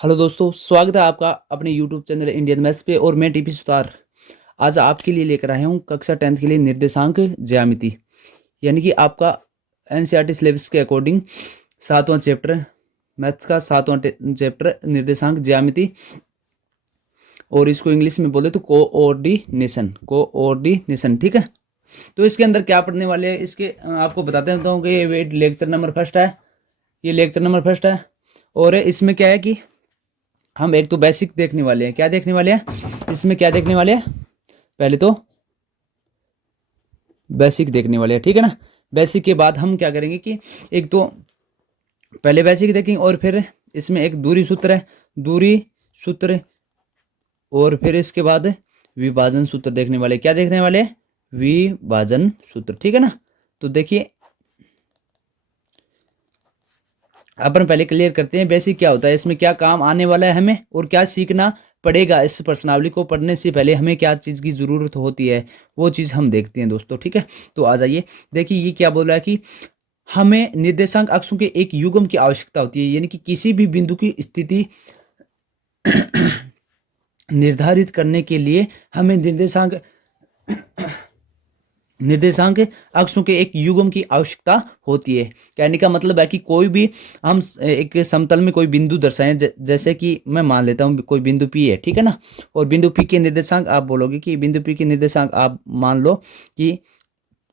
Hello दोस्तों, स्वागत है आपका अपने यूट्यूब चैनल इंडियन मैथ्स पे। और मैं टीपी सुतार आज आपके लिए लेकर आया हूँ कक्षा 10th के लिए निर्देशांक ज्यामिति, यानी कि आपका एनसीईआरटी सिलेबस के अकॉर्डिंग 7वां चैप्टर मैथ्स का 7वां चैप्टर निर्देशांक ज्यामिति, और इसको इंग्लिश में बोले तो कोऑर्डिनेशन। ठीक है, तो इसके अंदर क्या पढ़ने वाले हैं इसके आपको बताते हूँ कि ये लेक्चर नंबर फर्स्ट है। ये लेक्चर नंबर फर्स्ट है और इसमें क्या है कि हम एक तो बेसिक देखने वाले हैं। क्या देखने वाले हैं इसमें, क्या देखने वाले हैं? पहले तो बेसिक देखने वाले हैं, ठीक है ना। बेसिक के बाद हम क्या करेंगे कि एक तो पहले बेसिक देखेंगे और फिर इसमें एक दूरी सूत्र है, दूरी सूत्र, और फिर इसके बाद विभाजन सूत्र देखने वाले। क्या देखने वाले? विभाजन सूत्र, ठीक है ना। तो देखिए अपन पहले क्लियर करते हैं बेसिक क्या होता है, इसमें क्या काम आने वाला है हमें और क्या सीखना पड़ेगा। इस प्रश्नावली को पढ़ने से पहले हमें क्या चीज़ की ज़रूरत होती है वो चीज़ हम देखते हैं दोस्तों, ठीक है। तो आ जाइए, देखिए ये क्या बोल रहा है कि हमें निर्देशांक अक्षों के एक युग्म की आवश्यकता होती है, यानी कि किसी भी बिंदु की स्थिति निर्धारित करने के लिए हमें निर्देशांक अक्षों के एक युग्म की आवश्यकता होती है। कहने का मतलब है कि कोई भी हम एक समतल में कोई बिंदु दर्शाएं, जैसे कि मैं मान लेता हूं कोई बिंदु P है, ठीक है ना। और बिंदु P के निर्देशांक आप बोलोगे कि बिंदु P के निर्देशांक आप मान लो कि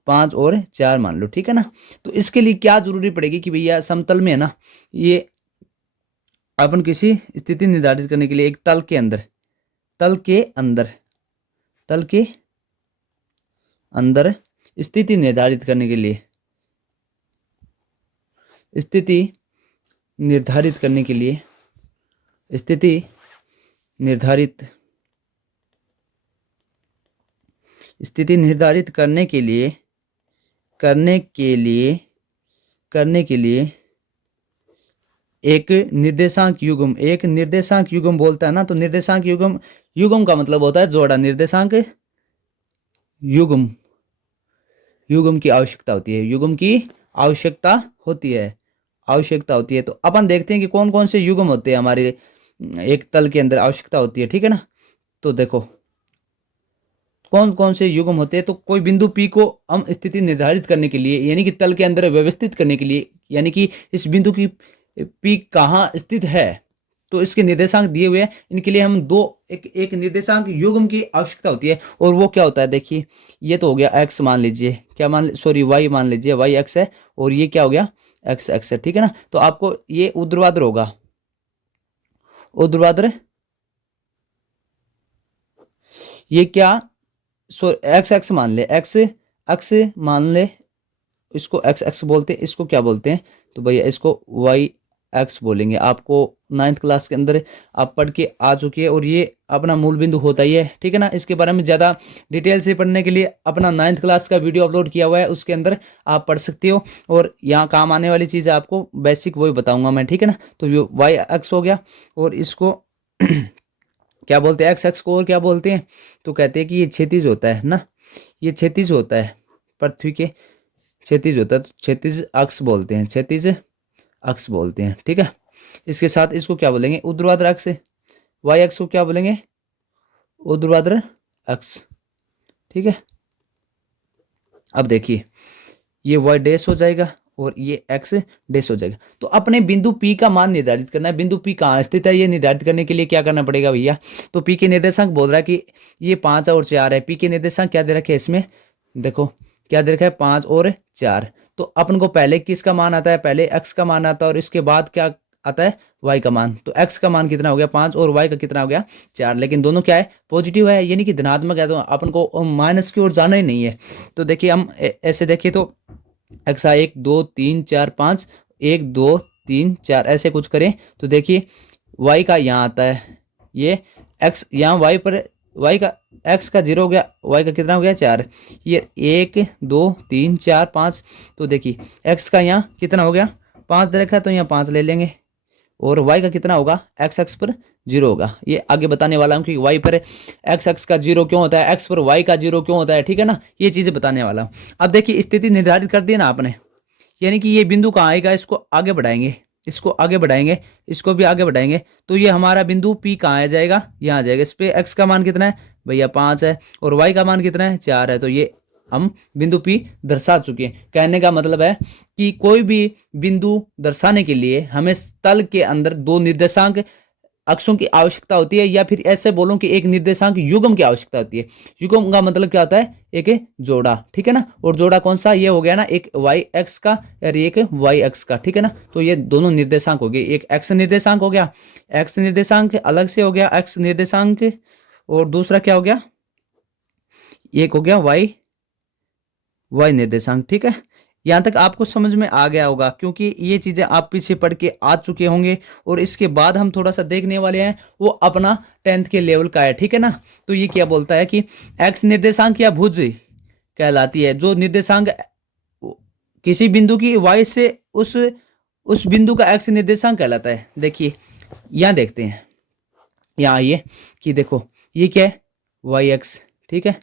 5 और 4 मान लो, ठीक है ना। तो इसके लिए क्या जरूरी पड़ेगी कि भैया समतल में है ना, ये अपन किसी स्थिति निर्धारित करने के लिए एक तल के अंदर स्थिति निर्धारित करने के लिए स्थिति निर्धारित करने के लिए एक निर्देशांक युग्म बोलता है ना। तो निर्देशांक युग्म का मतलब होता है जोड़ा। निर्देशांक युग्म की आवश्यकता होती है। तो अपन देखते हैं कि कौन कौन से युग्म होते हैं हमारे एक तल के अंदर आवश्यकता होती है, ठीक है ना। तो देखो कौन कौन से युग्म होते हैं। तो कोई बिंदु P को हम स्थिति निर्धारित करने के लिए, यानी कि तल के अंदर व्यवस्थित करने के लिए, यानी कि इस बिंदु की P कहाँ स्थित है, तो इसके निर्देशांक दिए हुए हैं। इनके लिए हम एक निर्देशांक युग्म की आवश्यकता होती है। और वो क्या होता है, देखिए ये तो हो गया x मान लीजिए, y मान लीजिए, y x है, और ये क्या हो गया x x है, ठीक है ना। तो आपको ये ऊर्ध्वाधर होगा, ये क्या x x मान ले, इसको x x बोलते हैं, इसको क्या बोलते हैं तो भैया इसको y x बोलेंगे। आपको 9th क्लास के अंदर आप पढ़ के आ चुकी है, और ये अपना मूल बिंदु होता ही है, ठीक है ना। इसके बारे में ज़्यादा डिटेल से पढ़ने के लिए अपना 9th क्लास का वीडियो अपलोड किया हुआ है, उसके अंदर आप पढ़ सकते हो। और यहाँ काम आने वाली चीज़ आपको बेसिक वही बताऊंगा मैं, ठीक है ना। तो ये y x हो गया, और इसको क्या बोलते हैं, x को और क्या बोलते हैं, तो कहते हैं कि ये क्षैतिज होता है ना, ये क्षैतिज होता है, पृथ्वी के क्षैतिज होता है, तो क्षैतिज अक्ष बोलते हैं, ठीक है। इसके साथ इसको क्या बोलेंगे, ऊर्ध्वाधर अक्ष। y अक्ष को क्या बोलेंगे, ऊर्ध्वाधर अक्ष, ठीक है। अब देखिए ये y डैश हो जाएगा और ये x डैश हो जाएगा। तो अपने बिंदु P का मान निर्धारित करना है। बिंदु P कहाँ स्थित है ये निर्धारित करने के लिए क्या करना पड़ेगा भैया, तो P के निर्देशांक बोल रहा है कि ये 5 और 4 है। P के निर्देशांक क्या दे रखे है इसमें, देखो क्या दे रखा है, 5 और 4। तो अपन को पहले किसका मान आता है, पहले x का मान आता है, और इसके बाद क्या आता है, y का मान। तो x का मान कितना हो गया 5, और y का कितना हो गया 4, लेकिन दोनों क्या है, पॉजिटिव है, यानी कि धनात्मक है। तो अपन को माइनस की ओर जाना ही नहीं है। तो देखिए हम ऐसे देखिए तो x 1 2 3 4 5, 1 2 3 4 ऐसे कुछ करें तो देखिए y का यहाँ आता है, ये x यहाँ y पर y का x का 0 हो गया, y का कितना हो गया 4, ये 1 2 3 4 5। तो देखिए x का यहाँ कितना हो गया 5 दे रखा है, तो यहाँ 5 ले लेंगे, और y का कितना होगा, x अक्ष पर 0 होगा। ये आगे बताने वाला हूँ कि y पर x अक्ष का 0 क्यों होता है, x पर y का 0 क्यों होता है, ठीक है ना। ये चीजें बताने वाला हूँ। अब देखिए स्थिति निर्धारित कर दी ना आपने, यानी कि ये बिंदु कहाँ आएगा, इसको आगे बढ़ाएंगे, इसको आगे बढ़ाएंगे, इसको भी आगे बढ़ाएंगे, तो ये हमारा बिंदु P कहाँ आ जाएगा, यहाँ आ जाएगा। इस पे x का मान कितना है भैया 5 है, और y का मान कितना है 4 है। तो ये हम बिंदु P दर्शा चुके हैं। कहने का मतलब है कि कोई भी बिंदु दर्शाने के लिए हमें तल के अंदर दो निर्देशांक अक्षों की आवश्यकता होती है, या फिर ऐसे बोलो कि एक निर्देशांक युग्म की आवश्यकता होती है। युग्म का मतलब क्या होता है, एक जोड़ा, ठीक है ना। और जोड़ा कौन सा, ये हो गया ना एक वाई एक्स का और एक वाई एक्स का, ठीक है ना। तो ये दोनों निर्देशांक हो गए, एक एक्स निर्देशांक हो गया, एक्स निर्देशांक अलग से हो गया एक्स निर्देशांक, और दूसरा क्या हो गया, एक हो गया वाई वाई निर्देशांक, ठीक है। यहां तक आपको समझ में आ गया होगा, क्योंकि ये चीजें आप पीछे पढ़ के आ चुके होंगे। और इसके बाद हम थोड़ा सा देखने वाले हैं वो अपना 10th के लेवल का है, ठीक है ना। तो ये क्या बोलता है कि एक्स निर्देशांक या भुज कहलाती है जो निर्देशांक किसी बिंदु की वाई से उस बिंदु का एक्स निर्देशांक कहलाता है। देखिए यहां देखते हैं, यहाँ आइए कि देखो ये क्या है वाई एक्स, ठीक है।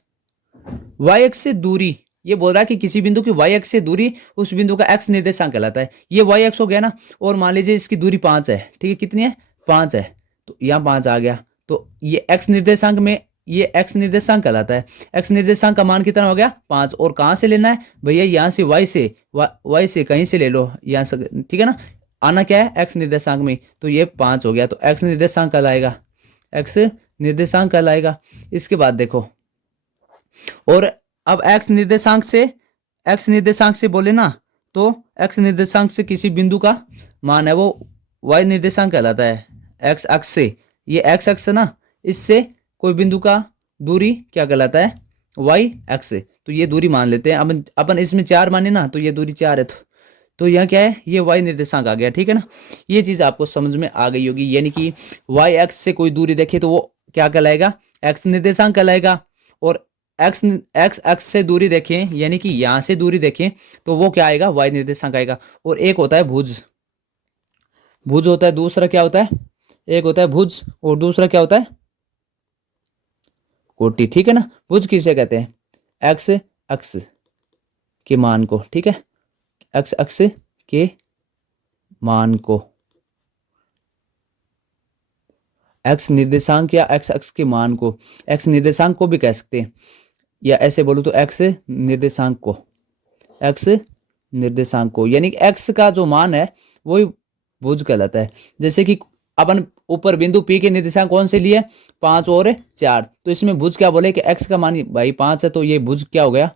वाई एक्स से दूरी, ये बोल रहा है कि किसी बिंदु की वाई एक्स से दूरी उस बिंदु का एक्स निर्देशांक कहलाता है। ये वाई एक्स हो गया ना, और मान लीजिए इसकी दूरी 5 है, ठीक है। कितनी है 5 है, तो यहाँ 5 आ गया। तो ये एक्स निर्देशांक में ये एक्स निर्देशांक कहलाता है। एक्स निर्देशांक का मान कितना हो गया 5, और कहाँ से लेना है भैया, यहाँ से वाई से, वाई से कहीं से ले लो यहाँ से, ठीक है ना। आना क्या है एक्स निर्देशांक में, तो ये 5 हो गया, तो एक्स निर्देशांक कहलाएगा, एक्स निर्देशांक कहलाएगा। इसके बाद देखो, और अब एक्स निर्देशांक से बोले ना, तो एक्स निर्देशांक से किसी बिंदु का मान है वो वाई निर्देशांक कहलाता है। एक्स अक्ष से, ये एक्स अक्ष है ना, इससे कोई बिंदु का दूरी क्या कहलाता है वाई अक्ष से। तो ये दूरी मान लेते हैं, अब अपन इसमें 4 माने ना, तो ये दूरी 4 है, तो यहाँ क्या है ये वाई निर्देशांक आ गया, ठीक है ना। ये चीज आपको समझ में आ गई होगी, यानी कि वाई एक्स से कोई दूरी देखे तो वो क्या कहलाएगा एक्स निर्देशांक कहलाएगा। और एक्स एक्स से दूरी देखें, यानी कि यहां से दूरी देखें, तो वो क्या आएगा वाई निर्देशांक आएगा। और एक होता है भुज, भुज होता है, दूसरा क्या होता है, एक होता है भुज और दूसरा क्या होता है कोटि, ठीक है ना। भुज किसे कहते हैं, एक्स अक्ष के मान को, ठीक है, एक्स अक्ष के मान को, एक्स निर्देशांक या एक्स अक्ष के मान को, एक्स निर्देशांक को भी कह सकते हैं, या ऐसे बोलो तो एक्स निर्देशांक को, एक्स निर्देशांक को, यानी कि एक्स का जो मान है वही भुज कहलाता है। जैसे कि अपन ऊपर बिंदु P के निर्देशांक कौन से लिए 5 और 4, तो इसमें भुज क्या बोले कि एक्स का मान भाई 5 है, तो ये भुज क्या हो गया,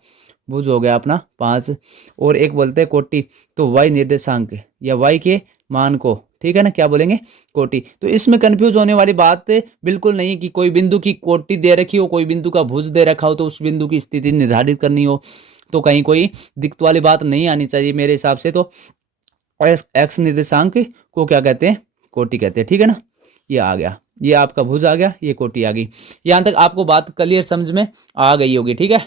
भुज हो गया अपना 5। और एक बोलते हैं कोटि, तो वाई निर्देशांक या वाई के मान को, ठीक है ना, क्या बोलेंगे कोटि। तो इसमें कंफ्यूज होने वाली बात बिल्कुल नहीं कि कोई बिंदु की कोटि दे रखी हो, कोई बिंदु का भुज दे रखा हो, तो उस बिंदु की स्थिति निर्धारित करनी हो, तो कहीं कोई दिक्कत वाली बात नहीं आनी चाहिए मेरे हिसाब से। तो एक्स निर्देशांक को क्या कहते हैं कोटि कहते हैं, ठीक है ना। ये आ गया, ये आपका भुज आ गया, ये कोटि आ गई। यहां तक आपको बात क्लियर समझ में आ गई होगी, ठीक है।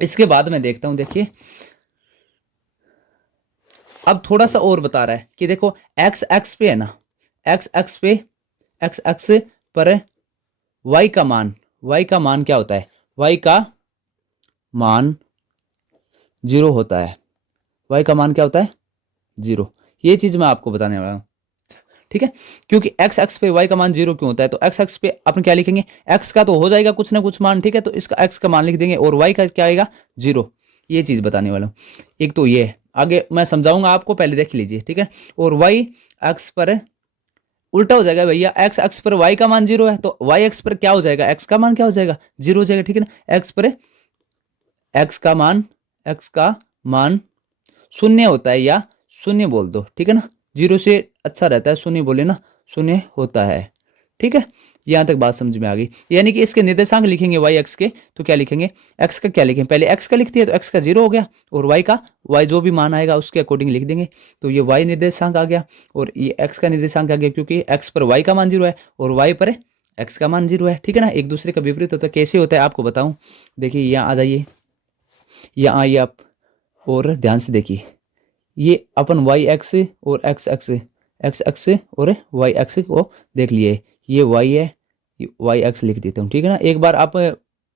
इसके बाद मैं देखता हूं, देखिए अब थोड़ा सा और बता रहा है कि देखो एक्स एक्स पे है ना, एक्स एक्स पे, एक्स एक्स पर वाई का मान, वाई का मान क्या होता है, वाई का मान 0 होता है, वाई का मान क्या होता है 0। ये चीज मैं आपको बताने वाला हूं, ठीक है। क्योंकि एक्स एक्स पे वाई का मान 0 क्यों होता है, तो एक्स एक्स पे अपन क्या लिखेंगे, एक्स का तो हो जाएगा कुछ ना कुछ मान, ठीक है, तो इसका एक्स का मान लिख देंगे, और वाई का क्या आएगा 0। ये चीज बताने वाला हूं। एक तो ये आगे मैं समझाऊंगा आपको, पहले देख लीजिए, ठीक है। और वाई एक्स पर उल्टा हो जाएगा भैया, एक्स एक्स पर वाई का मान 0 है, तो वाई एक्स पर क्या हो जाएगा, एक्स का मान क्या हो जाएगा 0 हो जाएगा, ठीक है ना। एक्स पर एक्स का मान, एक्स का मान 0 होता है, या 0 बोल दो, ठीक है ना। 0 से अच्छा रहता है, 0 बोले ना, 0 होता है, ठीक है। यहां तक बात समझ में आ गई। यानी कि इसके निर्देशांक लिखेंगे वाई एक्स के, तो क्या लिखेंगे एक्स का क्या लिखेंगे, पहले एक्स का लिखती है तो एक्स का 0 हो गया, और वाई का, वाई जो भी मान आएगा उसके अकॉर्डिंग लिख देंगे, तो ये वाई निर्देशांक आ गया, और ये एक्स का निर्देशांक आ गया, क्योंकि एक्स पर वाई का मान 0 है और वाई पर एक्स का मान 0 है, ठीक है ना। एक दूसरे का विपरीत होता है, कैसे होता है आपको बताऊं। देखिए यहाँ आ जाइए, यहाँ आइए आप, और ध्यान से देखिए, ये अपन वाई एक्स और एक्स एक्स, एक्स एक्स और वाई एक्स को देख लिए, ये वाई है, वाई एक्स लिख देता हूँ, ठीक है ना। एक बार आप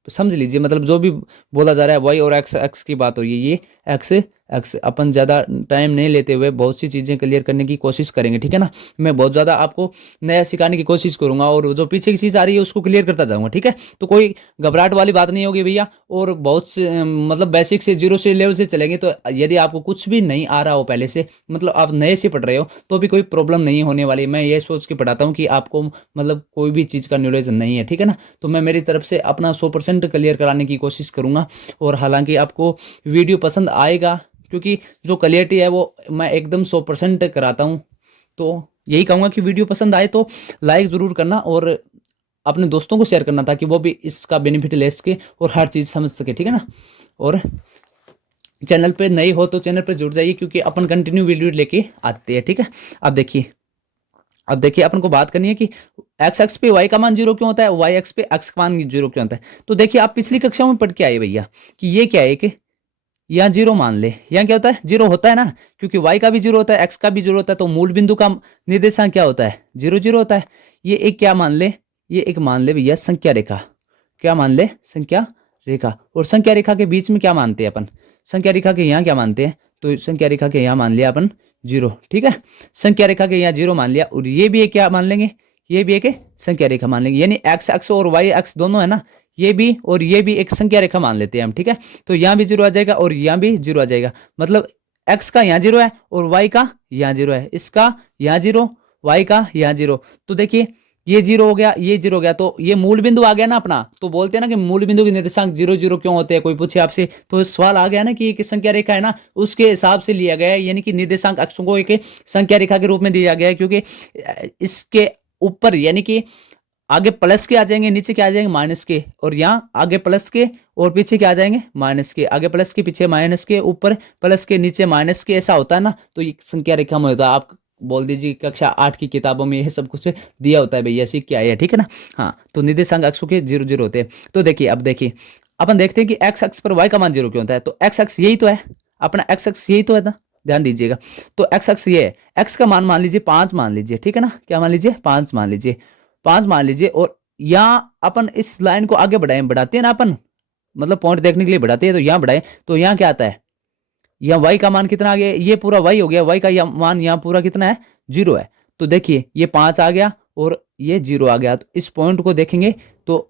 समझ लीजिए, मतलब जो भी बोला जा रहा है वाई और एक्स एक्स की बात हो रही है, ये एक्स एक्स। अपन ज़्यादा टाइम नहीं लेते हुए बहुत सी चीज़ें क्लियर करने की कोशिश करेंगे, ठीक है ना। मैं बहुत ज़्यादा आपको नया सिखाने की कोशिश करूंगा और जो पीछे की चीज़ आ रही है उसको क्लियर करता जाऊंगा, ठीक है। तो कोई घबराहट वाली बात नहीं होगी भैया। और बहुत से मतलब बेसिक से जीरो से लेवल से चलेंगे तो यदि आपको कुछ भी नहीं आ रहा हो पहले से, मतलब आप नए से पढ़ रहे हो, तो भी कोई प्रॉब्लम नहीं होने वाली। मैं ये सोच के पढ़ाता हूँ कि आपको मतलब कोई भी चीज़ का नॉलेज नहीं है, ठीक है ना। तो मैं मेरी तरफ से अपना 100% क्लियर कराने की कोशिश करूंगा। और हालांकि आपको वीडियो पसंद आएगा, क्योंकि जो क्लियरिटी है वो मैं एकदम 100% कराता हूँ। तो यही कहूँगा कि वीडियो पसंद आए तो लाइक ज़रूर करना और अपने दोस्तों को शेयर करना, ताकि वो भी इसका बेनिफिट ले सके और हर चीज़ समझ सके, ठीक है ना। और चैनल पे नए हो तो चैनल पे जुड़ जाइए, क्योंकि अपन कंटिन्यू वीडियो लेके आते हैं, ठीक है। अब देखिए अपन को बात करनी है कि एक्स एक्स पे वाई का मान जीरो क्यों होता है, वाई एक्स पे एक्स का मान जीरो क्यों होता है। तो देखिए आप पिछली कक्षाओं में पढ़ के आए भैया कि ये क्या है कि यहाँ जीरो मान ले, यहाँ क्या होता है, जीरो होता है ना, क्योंकि वाई का भी जीरो होता है, एक्स का भी जीरो होता है। तो मूल बिंदु का निर्देशांक क्या होता है, जीरो जीरो होता है। ये एक क्या मान ले, ये एक मान ले भैया संख्या रेखा। क्या मान ले, संख्या रेखा। और संख्या रेखा के बीच में क्या मानते हैं अपन, संख्या रेखा के यहाँ क्या मानते हैं, तो संख्या रेखा के यहाँ मान लिया अपन जीरो, ठीक है। संख्या रेखा के यहाँ जीरो मान लिया, और ये भी एक क्या मान लेंगे, ये भी एक संख्या रेखा मान लेंगे। यानी एक्स एक्स और वाई एक्स दोनों है ना, ये भी और ये भी एक संख्या रेखा मान लेते हैं हम, ठीक है। तो यहाँ भी जीरो आ जाएगा और यहाँ भी जीरो आ जाएगा। मतलब एक्स का यहाँ जीरो है और वाई का यहाँ जीरो है, इसका यहाँ जीरो, वाई का यहाँ जीरो। तो देखिए ये जीरो हो गया, ये जीरो हो गया, तो ये मूल बिंदु आ गया ना अपना। तो बोलते हैं ना कि मूल बिंदु के निर्देशांक जीरो जीरो क्यों होते हैं, कोई पूछे आपसे तो सवाल आ गया ना कि एक संख्या रेखा है ना, उसके हिसाब से लिया गया है। यानी कि निर्देशांक अक्षों को एक संख्या रेखा के रूप में दिया गया है, क्योंकि इसके ऊपर यानी कि आगे प्लस के आ जाएंगे, नीचे क्या आ जाएंगे, माइनस के। और यहाँ आगे प्लस के और पीछे क्या आ जाएंगे, माइनस के। आगे प्लस के, पीछे माइनस के, ऊपर प्लस के, नीचे माइनस के, ऐसा होता है ना। तो ये संख्या रेखा में होता है। आप बोल दीजिए कक्षा 8 की किताबों में ये सब कुछ दिया होता है भैया, सीख के आए हैं, ठीक है ना। हाँ, तो निर्देशांक अक्षों के जीरो जीरो होते हैं। तो देखिए अब देखिए अपन देखते हैं कि एक्स अक्ष पर वाई का मान जीरो क्यों होता है। तो एक्स अक्ष यही तो है अपना, एक्स अक्ष यही तो है ना, ध्यान दीजिएगा। तो एक्स अक्ष ये है, एक्स का मान मान लीजिए 5 मान लीजिए, ठीक है ना। क्या मान लीजिए, 5 मान लीजिए, 5 मान लीजिए। और यहाँ अपन इस लाइन को आगे बढ़ाते हैं ना अपन, मतलब पॉइंट देखने के लिए बढ़ाते हैं। तो यहाँ बढ़ाए तो यहाँ क्या आता है, यहाँ y का मान कितना आ गया, ये पूरा y हो गया, y का मान यहाँ पूरा कितना है, जीरो है। तो देखिए ये 5 आ गया और ये जीरो आ गया। तो इस पॉइंट को देखेंगे तो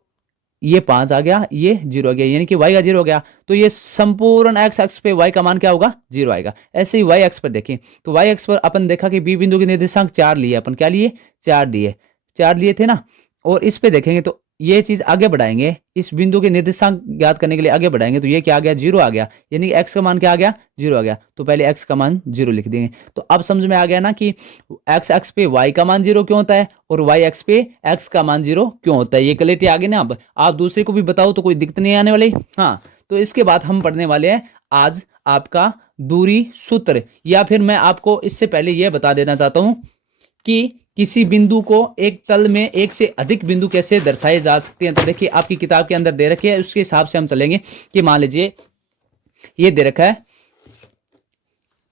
ये 5 आ गया, ये जीरो आ गया, यानी कि y का जीरो हो गया। तो ये संपूर्ण एक्स एक्स पे y का मान क्या होगा, जीरो आएगा। ऐसे ही y एक्स पर देखें तो y एक्स पर अपन देखा कि b बिंदु के निर्देशांक 4 लिए अपन, क्या लिए, 4 लिए थे ना। और इस पे देखेंगे तो ये चीज आगे बढ़ाएंगे, इस बिंदु के निर्देशांक ज्ञात करने के लिए आगे बढ़ाएंगे। तो ये क्या आ गया, जीरो आ गया, यानी कि एक्स का मान क्या आ गया, जीरो आ गया। तो पहले एक्स का मान जीरो लिख देंगे। तो अब समझ में आ गया ना कि एक्स एक्स पे वाई का मान जीरो क्यों होता है और वाई एक्स पे एक्स का मान जीरो क्यों होता है। ये क्लियरिटी आ गई ना। अब आप दूसरे को भी बताओ तो कोई दिक्कत नहीं आने वाली। हाँ, तो इसके बाद हम पढ़ने वाले हैं आज आपका दूरी सूत्र, या फिर मैं आपको इससे पहले यह बता देना चाहता हूं कि किसी बिंदु को एक तल में एक से अधिक बिंदु कैसे दर्शाए जा सकते हैं। तो देखिए आपकी किताब के अंदर दे रखे है, उसके हिसाब से हम चलेंगे कि मान लीजिए ये दे रखा है,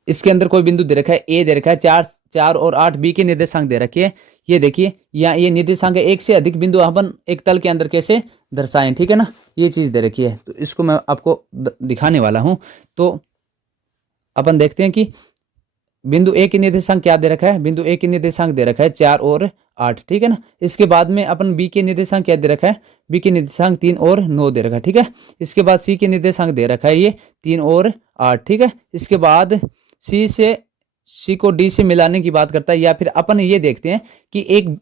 इसके अंदर कोई बिंदु दे रखा है, ए दे रखा है, 4 और 8 बी के निर्देशांक दे रखे हैं। ये देखिए यहाँ ये निर्देशांक है, एक से अधिक बिंदु अपन एक तल के अंदर कैसे दर्शाएं, ठीक है ना। ये चीज दे रखी है, तो इसको मैं आपको दिखाने वाला हूं। तो अपन देखते हैं कि बिंदु ए की निर्देशांक क्या दे रखा है, बिंदु ए की निर्देशांक दे रखा है 4 और 8, ठीक है ना। इसके बाद में अपन बी के निर्देशांक क्या दे रखा है, बी के निर्देशांक 3 और 9 दे रखा है, ठीक है। इसके बाद सी के निर्देशांक दे रखा है ये 3 और 8, ठीक है। इसके बाद सी को डी से मिलाने की बात करता है, या फिर अपन ये देखते हैं कि एक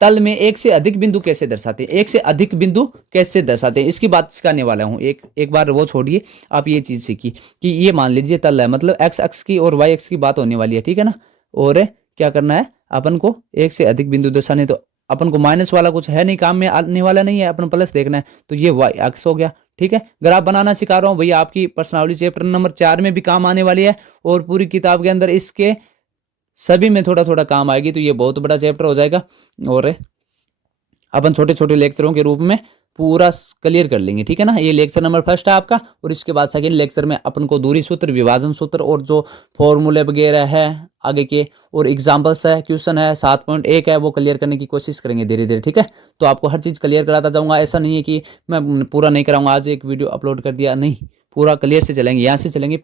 तल में एक से अधिक बिंदु कैसे दर्शाते हैं, एक से अधिक बिंदु कैसे दर्शाते हैं, इसकी बात सिखाने वाला हूं। एक बार वो छोड़िए, आप ये चीज सीखिए कि ये मान लीजिए तल है, मतलब एक्स अक्ष की और वाई अक्ष की बात होने वाली है, ठीक है ना। और क्या करना है अपन को, एक से अधिक बिंदु दर्शाने। तो अपन को माइनस वाला कुछ है नहीं, काम में आने वाला नहीं है, अपन प्लस देखना है। तो ये वाई अक्ष हो गया, ठीक है। ग्राफ बनाना सिखा रहा हूँ भैया, आपकी पर्सनालिटी चैप्टर नंबर 4 में भी काम आने वाली है, और पूरी किताब के अंदर इसके सभी में थोड़ा थोड़ा काम आएगी। तो ये बहुत बड़ा चैप्टर हो जाएगा, और अपन छोटे छोटे लेक्चरों के रूप में पूरा क्लियर कर लेंगे, ठीक है ना। ये लेक्चर नंबर 1 है आपका, और इसके बाद सेकंड लेक्चर में अपन को दूरी सूत्र, विभाजन सूत्र और जो फॉर्मूले वगैरह है आगे के, और एग्जाम्पल्स है, क्वेश्चन है 7.1 है, वो क्लियर करने की कोशिश करेंगे धीरे धीरे, ठीक है। तो आपको हर चीज़ क्लियर कराता जाऊँगा, ऐसा नहीं है कि मैं पूरा नहीं कराऊंगा, आज एक वीडियो अपलोड कर दिया, नहीं, पूरा क्लियर से चलेंगे। यहाँ से चलेंगे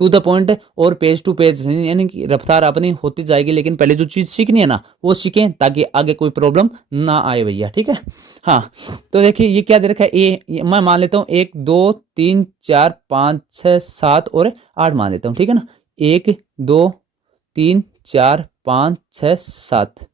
टू द पॉइंट और पेज टू पेज, यानी कि रफ्तार अपनी होती जाएगी, लेकिन पहले जो चीज़ सीखनी है ना वो सीखें ताकि आगे कोई प्रॉब्लम ना आए भैया, ठीक है। हाँ, तो देखिए ये क्या दे रखा है, मैं मान लेता हूँ 1 2 3 4 5 6 7 और 8 मान लेता हूँ, ठीक है ना। 1 2 3 4 5 6 7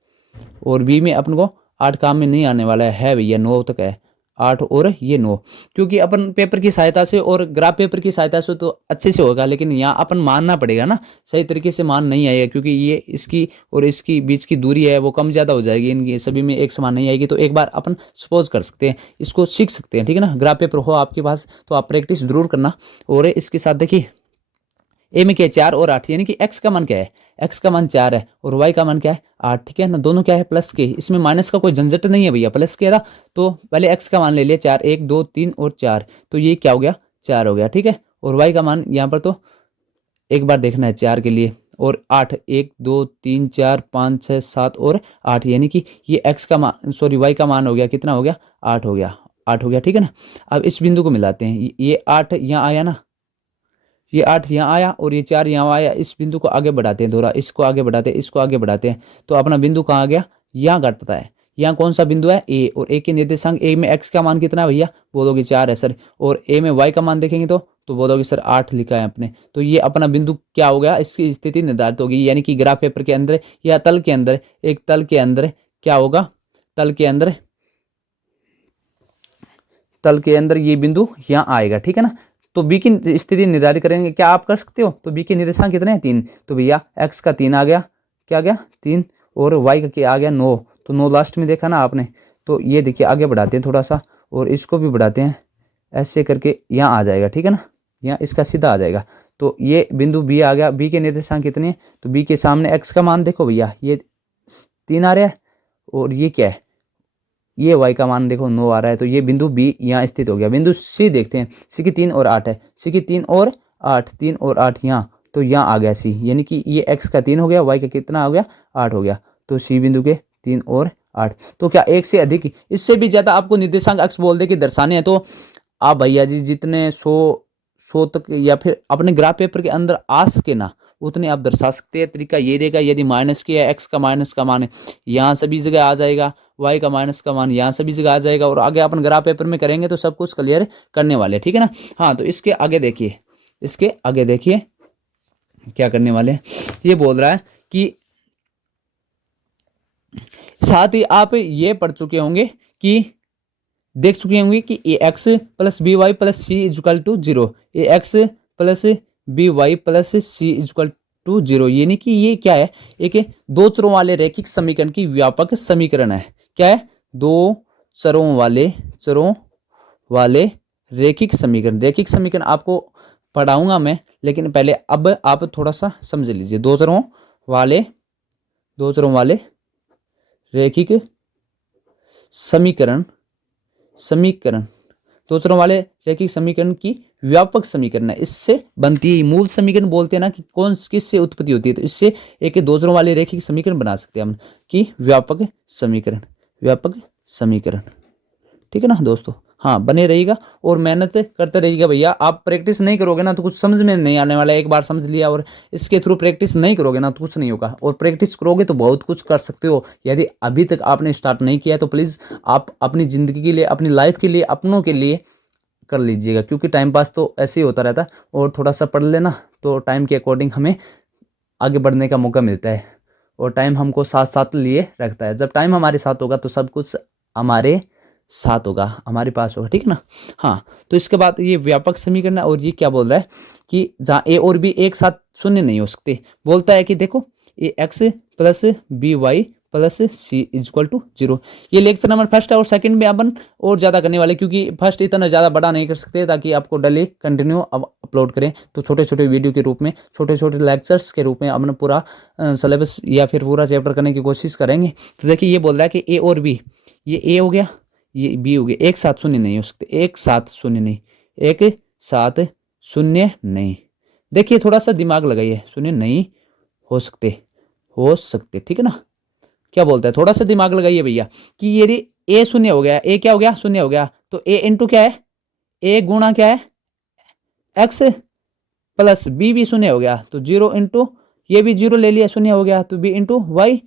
और बी में अपन को 8 काम में नहीं आने वाला है भैया, 9 तक है, 8 और ये 9, क्योंकि अपन पेपर की सहायता से और ग्राफ पेपर की सहायता से तो अच्छे से होगा, लेकिन यहाँ अपन मानना पड़ेगा ना, सही तरीके से मान नहीं आएगा, क्योंकि ये इसकी और इसकी बीच की दूरी है वो कम ज़्यादा हो जाएगी, इनकी सभी में एक समान नहीं आएगी। तो एक बार अपन सपोज कर सकते हैं, इसको सीख सकते हैं, ठीक है ना। ग्राफ पेपर हो आपके पास तो आप प्रैक्टिस जरूर करना। और इसके साथ देखिए ए में क्या है, 4 और 8, यानी कि एक्स का मान क्या है, एक्स का मान 4 है और वाई का मान क्या है 8, ठीक है ना। दोनों क्या है प्लस के, इसमें माइनस का कोई झंझट नहीं है भैया, प्लस के था तो पहले एक्स का मान ले लिया 4, 1 2 3 और 4, तो ये क्या हो गया 4 हो गया, ठीक है। और वाई का मान यहाँ पर तो एक बार देखना है 4 के लिए, और 8, 1 2 3 4 5 6 7 और 8, यानी कि ये एक्स का मान, सॉरी वाई का मान हो गया, कितना हो गया 8 हो गया, 8 हो गया, ठीक है ना। अब इस बिंदु को मिलाते हैं, ये 8 यहाँ आया ना, ये 8 यहाँ आया और ये 4 यहाँ आया, इस बिंदु को आगे बढ़ाते हैं थोड़ा, इसको आगे बढ़ाते हैं, इसको आगे बढ़ाते हैं, तो अपना बिंदु कहाँ आ गया, यहाँ घटता है। यहाँ कौन सा बिंदु है ए, और ए के निर्देशांक, ए में एक्स का मान कितना है भैया, बोलोगे 4 है सर, और ए में वाई का मान देखेंगे तो बोलोगे सर 8 लिखा है अपने। तो ये अपना बिंदु क्या हो गया, इसकी स्थिति निर्धारित होगी, यानी कि ग्राफ पेपर के अंदर या तल के अंदर, एक तल के अंदर क्या होगा, तल के अंदर ये बिंदु यहाँ आएगा, ठीक है ना। तो बी की स्थिति निर्धारित करेंगे, क्या आप कर सकते हो, तो बी के निर्देशांक कितने हैं 3, तो भैया एक्स का 3 आ गया, क्या आ गया 3, और वाई का क्या आ गया 9, तो 9 लास्ट में देखा ना आपने। तो ये देखिए आगे बढ़ाते हैं थोड़ा सा और इसको भी बढ़ाते हैं, ऐसे करके यहाँ आ जाएगा, ठीक है ना, यहाँ इसका सीधा आ जाएगा। तो ये बिंदु बी आ गया, बी के निर्देशांक कितने हैं, तो बी के सामने एक्स का मान देखो भैया, ये 3 आ रहा है, और ये क्या है, ये y का मान देखो 9 आ रहा है, तो ये बिंदु B यहाँ स्थित हो गया। बिंदु C देखते हैं, C की 3 और 8 है, C की 3 और 8, 3 और 8 यहाँ, तो यहाँ आ गया C, यानी कि ये x का 3 हो गया, y का कितना हो गया 8 हो गया, तो C बिंदु के 3 और 8। तो क्या एक से अधिक, इससे भी ज़्यादा आपको निर्देशांक अक्ष बोल दे कि दर्शाने हैं, तो आप भैया जी जितने 100 तक या फिर अपने ग्राफ पेपर के अंदर आ सके ना उतने आप दर्शा सकते हैं। तरीका ये रहेगा, यदि माइनस के है, एक्स का माइनस का मान है यहाँ सभी जगह आ जाएगा, वाई का माइनस का मान यहाँ सभी जगह आ जाएगा, और आगे अपन ग्राफ पेपर में करेंगे तो सब कुछ क्लियर करने वाले, ठीक है ना। हाँ, तो इसके आगे देखिए, इसके आगे देखिए क्या करने वाले हैं, ये बोल रहा है कि साथ ही आप ये पढ़ चुके होंगे कि देख चुके होंगे कि a x plus b y plus c is equal to 0, a x plus b y plus c is equal to 0, यानी कि ये क्या है, एक दो चरों वाले रैखिक समीकरण की व्यापक समीकरण है। क्या है, दो चरों वाले रैखिक समीकरण। रैखिक समीकरण आपको पढ़ाऊंगा मैं, लेकिन पहले अब आप थोड़ा सा समझ लीजिए। दो चरों वाले रैखिक समीकरण दो चरों वाले रैखिक समीकरण की व्यापक समीकरण है, इससे बनती है मूल समीकरण, बोलते हैं ना कि कौन किससे उत्पत्ति होती है, तो इससे एक दो चरों वाले रैखिक समीकरण बना सकते हैं हम कि व्यापक समीकरण, ठीक है ना दोस्तों। हाँ, बने रहिएगा और मेहनत करते रहिएगा भैया। आप प्रैक्टिस नहीं करोगे ना तो कुछ समझ में नहीं आने वाला है, एक बार समझ लिया और इसके थ्रू प्रैक्टिस नहीं करोगे ना तो कुछ नहीं होगा, और प्रैक्टिस करोगे तो बहुत कुछ कर सकते हो। यदि अभी तक आपने स्टार्ट नहीं किया तो प्लीज़ आप अपनी ज़िंदगी के लिए, अपनी लाइफ के लिए, अपनों के लिए कर लीजिएगा, क्योंकि टाइम पास तो ऐसे ही होता रहता है, और थोड़ा सा पढ़ लेना तो टाइम के अकॉर्डिंग हमें आगे बढ़ने का मौका मिलता है, और टाइम हमको साथ साथ लिए रखता है। जब टाइम हमारे साथ होगा तो सब कुछ हमारे साथ होगा, हमारे पास होगा, ठीक है ना। हाँ, तो इसके बाद ये व्यापक समीकरण है, और ये क्या बोल रहा है कि जहाँ ए और बी एक साथ शून्य नहीं हो सकते, बोलता है कि देखो a x plus b y plus c is equal to 0। ये लेक्चर नंबर फर्स्ट है, और सेकंड में अपन और ज़्यादा करने वाले, क्योंकि फर्स्ट इतना ज़्यादा बड़ा नहीं कर सकते, ताकि आपको डेली कंटिन्यू अपलोड करें, तो छोटे छोटे वीडियो के रूप में, छोटे छोटे लेक्चर्स के रूप में अपना पूरा सिलेबस या फिर पूरा चैप्टर करने की कोशिश करेंगे। तो देखिए ये बोल रहा है कि ए और बी, ये ए हो गया, ये बी हो गया, एक साथ शून्य नहीं हो सकते, एक साथ शून्य नहीं। देखिए थोड़ा सा दिमाग लगाइए, शून्य नहीं हो सकते, ठीक है ना। क्या बोलता है, थोड़ा सा दिमाग लगाइए भैया कि यदि ए शून्य हो गया, ए क्या हो गया, शून्य हो गया, तो ए इंटू क्या है, ए गुणा क्या है एक्स, प्लस बी भी शून्य हो गया, तो 0 इंटू ये भी 0 ले लिया, शून्य हो गया, तो B into Y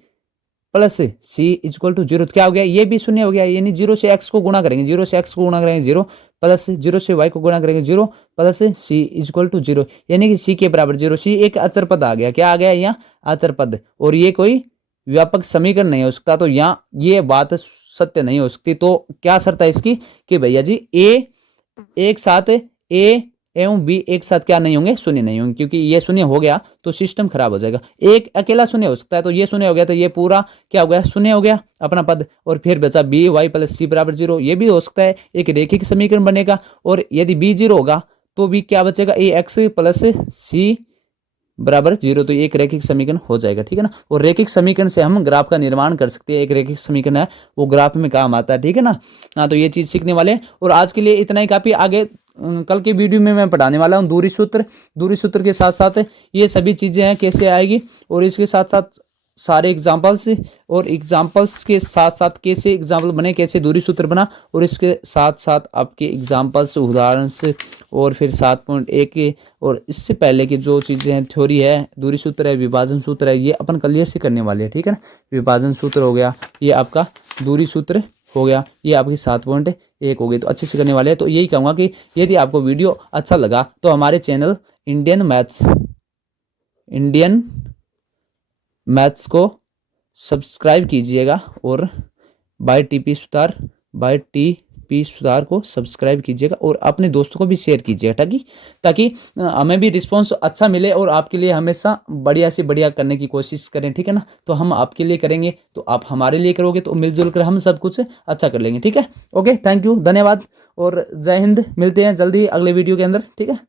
plus C equal to 0। क्या हो गया, ये भी शून्य हो गया, यानी 0 से x को गुणा करेंगे, 0 से x को गुणा करेंगे 0, प्लस 0 से y को गुणा करेंगे 0, प्लस सी इक्वल टू 0, यानी कि सी के बराबर 0। सी एक अचर पद आ गया, क्या आ गया यहाँ, अचर पद, और ये कोई व्यापक समीकरण नहीं हो सकता, तो यहाँ ये बात सत्य नहीं हो सकती। तो क्या शर्त है इसकी कि भैया जी ए एक साथ ए एवं बी एक साथ क्या नहीं होंगे, शून्य नहीं होंगे, क्योंकि ये शून्य हो गया तो सिस्टम खराब हो जाएगा। एक अकेला शून्य हो सकता है, तो ये शून्य हो गया, तो ये पूरा क्या हो गया, शून्य हो गया अपना पद, और फिर बचा बी वाई प्लस सी बराबर 0, ये भी हो सकता है, एक रेखिक समीकरण बनेगा। और यदि बी 0 होगा तो भी क्या बचेगा, ए एक्स प्लस सी बराबर 0, तो एक रेखिक समीकरण हो जाएगा, ठीक है ना। और रेखिक समीकरण से हम ग्राफ का निर्माण कर सकते हैं, एक रेखिक समीकरण है वो ग्राफ में काम आता है, ठीक है ना। हाँ, तो ये चीज सीखने वाले हैं, और आज के लिए इतना ही काफी। आगे कल के वीडियो में मैं पढ़ाने वाला हूँ दूरी सूत्र, दूरी सूत्र के साथ साथ ये सभी चीजें हैं कैसे आएगी, और इसके साथ साथ सारे एग्जाम्पल्स, और एग्जाम्पल्स के साथ साथ कैसे एग्जाम्पल बने, कैसे दूरी सूत्र बना, और इसके साथ साथ आपके एग्जाम्पल्स, उदाहरण से, और फिर 7.1 और इससे पहले की जो चीज़ें हैं, थ्योरी है, दूरी सूत्र है, विभाजन सूत्र है, ये अपन क्लियर से करने वाले हैं, ठीक है ना। विभाजन सूत्र हो गया, ये आपका दूरी सूत्र हो गया, ये आपकी 7.1 हो गई, तो अच्छे से करने वाले हैं। तो यही कहूँगा कि यदि आपको वीडियो अच्छा लगा तो हमारे चैनल इंडियन मैथ्स को सब्सक्राइब कीजिएगा, और बाय टीपी सुतार को सब्सक्राइब कीजिएगा, और अपने दोस्तों को भी शेयर कीजिएगा, ताकि हमें भी रिस्पांस अच्छा मिले, और आपके लिए हमेशा बढ़िया से बढ़िया करने की कोशिश करें, ठीक है ना। तो हम आपके लिए करेंगे तो आप हमारे लिए करोगे, तो मिलजुल कर हम सब कुछ अच्छा कर लेंगे, ठीक है। ओके, थैंक यू, धन्यवाद, और जय हिंद। मिलते हैं जल्दी अगले वीडियो के अंदर, ठीक है।